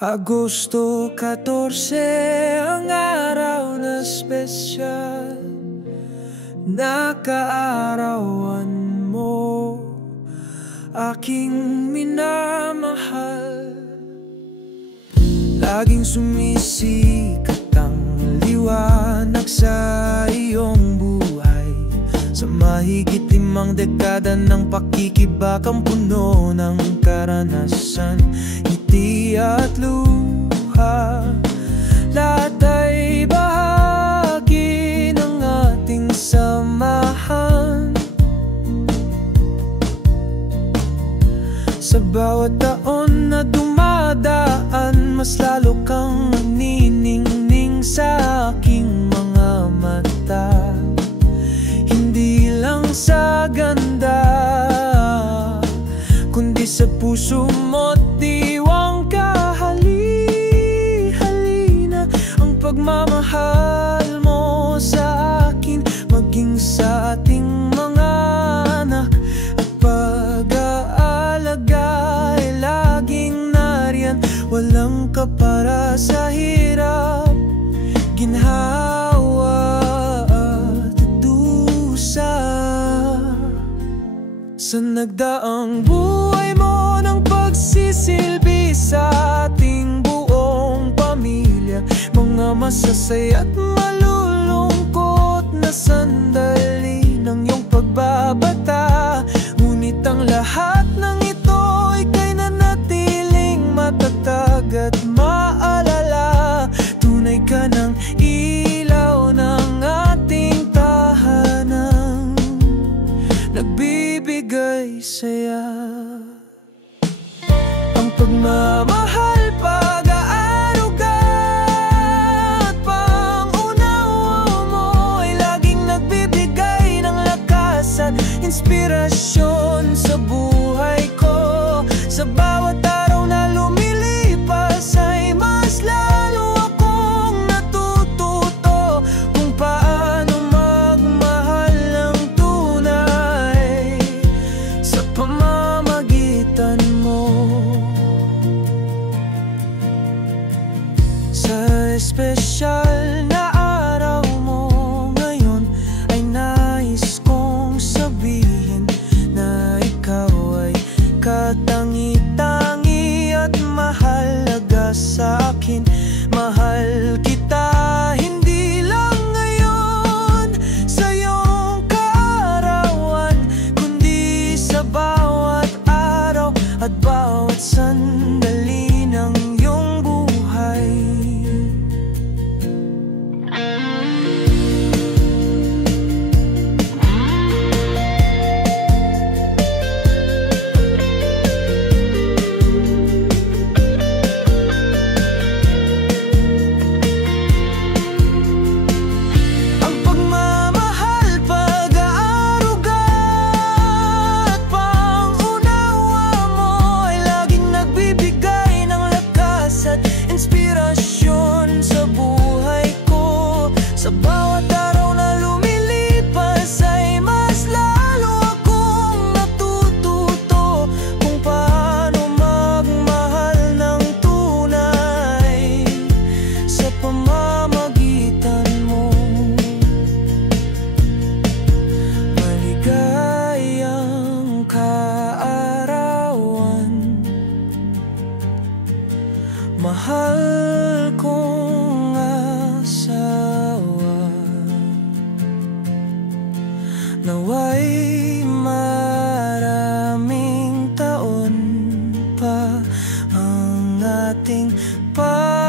Agosto 14 ang araw na espesyal na kaarawan mo, aking minamahal. Laging sumisikat ang liwanag sa iyong buhay, sa mahigit 5 dekada ng pakikibakang puno ng karanasan, ngiti at luha. Lahat ay bahagi ng ating samahan. Sa bawat taon na dumadaan, mas lalo kang naniningning sa aking mga mata. Hindi lang sa ganda, kundi sa puso mo't diwang kahali-halina. Ang pagmamahal mo sa akin, maging sa ating mga anak, at pag-aalaga ay laging nariyan. Walang kapara sa hirap, ginhawa at dusa. Sa nagdaang buhay mo ng pagsisilbi sa ating buong pamilya, mga masasaya at malulungkot na sandali ng iyong pagbabata. Ngunit ang lahat ng ito ay kay nanatiling matatag at maalala. Tunay ka ng ilaw ng ating tahanan, nagbibigay saya. Ang pagmamahal, pag-aaruga at pangunawa mo ay laging nagbibigay ng lakas at inspirasyon sa buhay ko. Sa bawat araw na lumilipas ay mas lalo akong natututo kung paano magmahal ng tunay sa pamamagitan mo. Sa espesyal na araw mo ngayon ay nais kong sabihin na ikaw ay katangi-tangi at mahalaga sa akin. Mahal kita hindi lang ngayon sa iyong kaarawan, kundi sa bawat araw at bawat sandali ng iyong buhay. Ang pagmamahal, pag-aaruga at pangunawa mo ay laging nagbibigay ng lakas at inspirasyon sa buhay ko. Sa bawat araw na lumilipas ay mas lalo akong natututo kung paano magmahal ng tunay sa pamamagitan mo. Maligayang kaarawan, mahal kong asawa. Nawa'y maraming taon pa ang ating pagsasama.